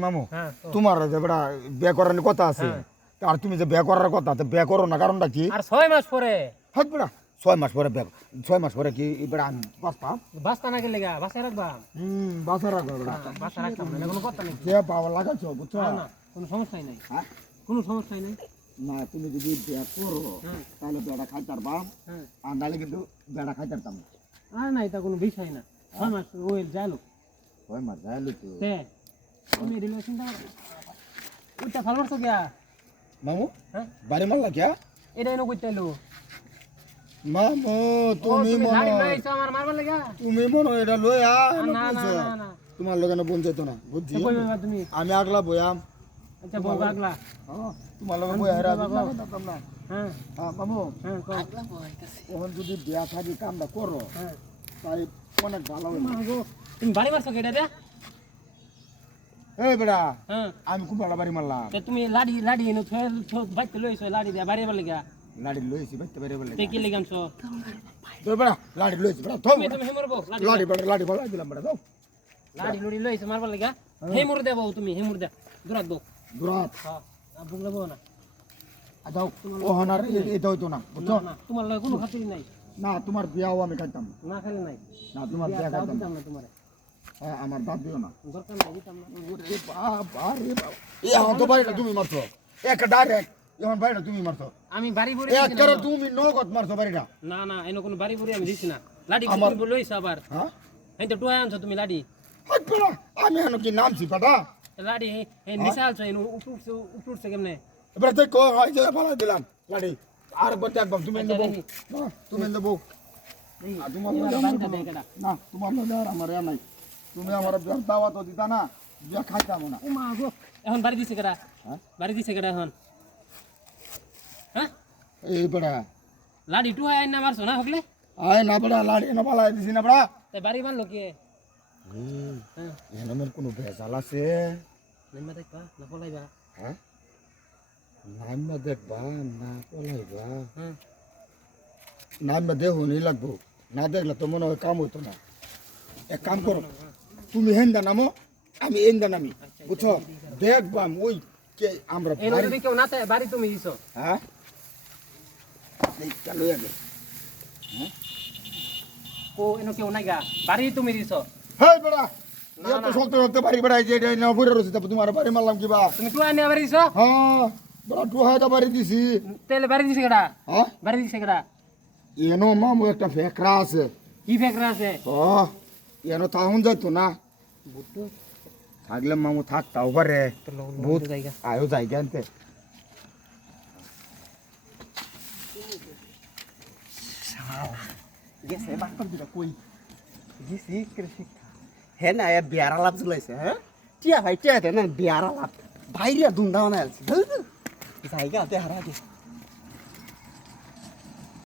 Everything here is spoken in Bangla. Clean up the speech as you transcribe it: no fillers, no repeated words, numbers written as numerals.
মামু হ্যাঁ তোমার যে বেটা বিয়ে করার কথা আছে আর তুমি যে বিয়ে করার কথা তো বিয়ে করো না কারণটা কি আর 6 মাস পরে হাত বেটা 6 মাস পরে বিয়ে 6 মাস পরে কি বেটা আমি বাঁচতাম বাস্তা না গেলে গা বাসায় রাখবা বাঁচা রাখবো বেটা বাসা রাখতাম না কোনো কথা নেই যে পাওয়া লাগাচ্ছ বুঝছো না না কোনো সমস্যাই নাই হ্যাঁ? কোনো সমস্যাই নাই না তুমি যদি বিয়ে করো হ্যাঁ তাহলে বেটা খাইতে পারবা হ্যাঁ আর নাহলে কিন্তু বেটা খাইতে পারতাম না আর নাই তা কোনো বিষয় না 6 মাস ওই যাইলো 6 মাস যাইলো তো তে তুমি রিলেশনটা ওইটা ভালো করছো গিয়া মামু হ্যাঁ বাড়ি মারলা কে এটা এনে কইতে এলো মামু তুমি লাড়ি মনে লইছো আমার মারবার লাগা তুমি মনে এটা লই না না না না তোমার লগে না বোন যেত না বুঝছি কই বাবা তুমি আমি আগলা বয়াম আচ্ছা বউ আগলা তোমার লগে বই হারা দিতাম না হ্যাঁ মামু হ্যাঁ কও ওখান যদি বিয়া শাদি কামটা করো হ্যাঁ তাই অনেক ভালো হবে মাগো তুমি বাড়ি মারছো কেডা দে এই বেড়া হ্যাঁ আমি খুব ভালো বাড়ি মারলাম তে তুমি লাড়ি লাড়ি এনে বাইতে লইছো লাড়ি দে বাড়ি বার লাগা লাড়ি লইছি বাইতে বেরে বলে তে কি লাগামছো তো বেড়া লাড়ি লইছি বেড়া তো তুমি তুমি হেমরবো লাড়ি বেড়া লাড়ি বলা দিলাম বেড়া দাও লাড়ি লড়ি লইছো মারবার লাগা হেমুর দেবো তুমি হেমুর দে দুরাত বউ দুরাত হ্যাঁ বুগলে বউ না দাও ও হনার এটা হইতো না বুঝছো না তোমার লগে কোনো খাতির নাই না তোমার বিয়াও আমি খাইতাম না খেলে নাই না তোমার বিয়া দাও খাইতাম দিতাম না তোমারে আমার দাঁত দিও না দরকার নাই দিতাম না ওরে বাবা রে বাবা এখন তো বাড়িটা তুমি মারছো এক ডাইরেক্ট এখন বাড়িটা তুমি মারছো আমি বাড়ি ভরে এক করে তুমি নগদ মারছো বাড়িটা না না এনে কোনো বাড়ি ভরে আমি দিছি না লাড়ি আমার- তুমি লইছো আবার হ্যাঁ এই তো টুয়া আনছো তুমি লাড়ি হাট বেড়া আমি এখন কি নামছি পাটা লাড়ি এই নিচে আলছো এনে উপরছে কেমনে এবার তুই কো হয় যে ভালো দিলাম লাড়ি আর বলতে একদম তুমি এনে বউ তুমি এনে বউ আর তোমার লগে আমার বাড়িটা কোনো- দেখ এটা না তোমার লগে আর আমার নাই তুমি আমার বিয়ার দাওয়াত দিতা না বিয়া খাইতাম না ও মা গো এখন বাড়ি দিছে কেডা হ্যাঁ? বাড়ি দিছে কেডা এখন হ্যাঁ এই বেড়া লাড়ি টুয়া আইন না মারছো না হকলে আয় না বেড়া লাড়ি না পালাই দিছি না বেড়া তাই বাড়ি মারলো কে হ্যাঁ এনমের কোনো ভেজাল আছে নিম্মা দেখবা না পলাইবা হ্যাঁ নাইমা দেখবা না পলাইবা হ্যাঁ নাইমা দেহুনি লাগবো না দেখলে তো মনে হয় কাম হইতো না এক কাম করো তুমি হেন্দা নামো আমি এন্দা নামি বুঝছো দেখবাম ওই কে আমরা এই বাড়ি- যদি কেউ না থাকে বাড়ি তুমি দিছো হ্যাঁ এই চালু আগে ও এনো কেউ নাই গা বাড়ি তুমি দিছো হেই বেড়া না, এত না। শক্ত শক্ত বাড়ি বেড়াই যে এটা না বইরে রয়েছে তারপর তোমার বাড়ি মারলাম কিবা তুমি টুয়া আইন বাড়ি দিছো হ্যাঁ বেড়া টুহাটা বাড়ি দিছি তাহলে বাড়ি দিছে কেডা হ্যাঁ বাড়ি দিছে কেডা এনো মামু একটা ফেকরা আছে কি ফেকরা আছে ও এনো তাহুন যাইতো না বুটু থাকলে মামু থাকতাও পারে ভূত জায়গা আয়ো জায়গা আনতে গেছে বাক্তর দিটা কই গেছি শিক্ষা হ্যাঁ না বিয়ারা লাভ চলাইছে হ্যাঁ টিয়া ভাই টিয়া দেন বিয়ারা লাভ ভাইরিয়া ধুমধাম না আছে জায়গা হাতে হারা গেছে